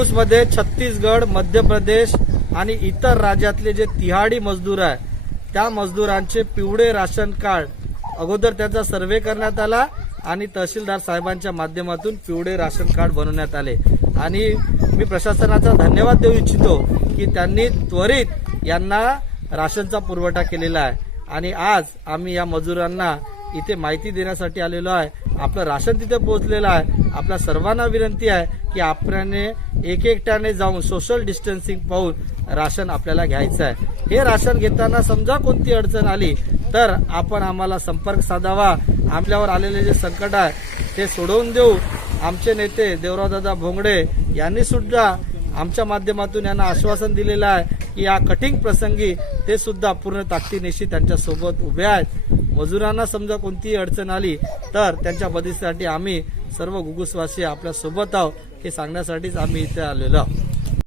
यामध्ये छत्तीसगड मध्य प्रदेश आणि इतर राज्यातले जे तिहाडी मजदूर आहे त्या मजदूरांचे पिवळे राशन कार्ड अगोदर त्याचा सर्वे करण्यात आला आणि तहसीलदार साहेबांच्या माध्यमातून पिवळे राशन कार्ड बनवण्यात आले. आणि मी प्रशासनाचा धन्यवाद देऊ इच्छितो की त्यांनी त्वरित यांना राशनचा पुरवठा केलेला आहे. आणि आज आम्ही या मजुरांना इथे माहिती देण्यासाठी आलेलो आहे. आपलं राशन तिथे पोहोचलेलं आहे. आपल्या सर्वांना विनंती आहे की आपल्याने एक एकट्याने जाऊन सोशल डिस्टन्सिंग पाहून राशन आपल्याला घ्यायचं आहे. हे राशन घेताना समजा कोणती अडचण आली तर आपण आम्हाला संपर्क साधावा. आपल्यावर आलेले जे संकट आहे ते सोडवून देऊ. आमचे नेते देवरावदादा भोंगडे यांनी सुद्धा आमच्या माध्यमातून यांना आश्वासन दिलेलं आहे की या कठीण प्रसंगी ते सुद्धा पूर्ण ताकदीनिशी त्यांच्यासोबत उभे आहेत. मजुरांना समजा कोणतीही अडचण आली तर त्यांच्या मदतीसाठी आम्ही सर्व गुगुसवासी आपल्यासोबत आहोत हे सांगण्यासाठीच आम्ही इथे आलेलो आहोत.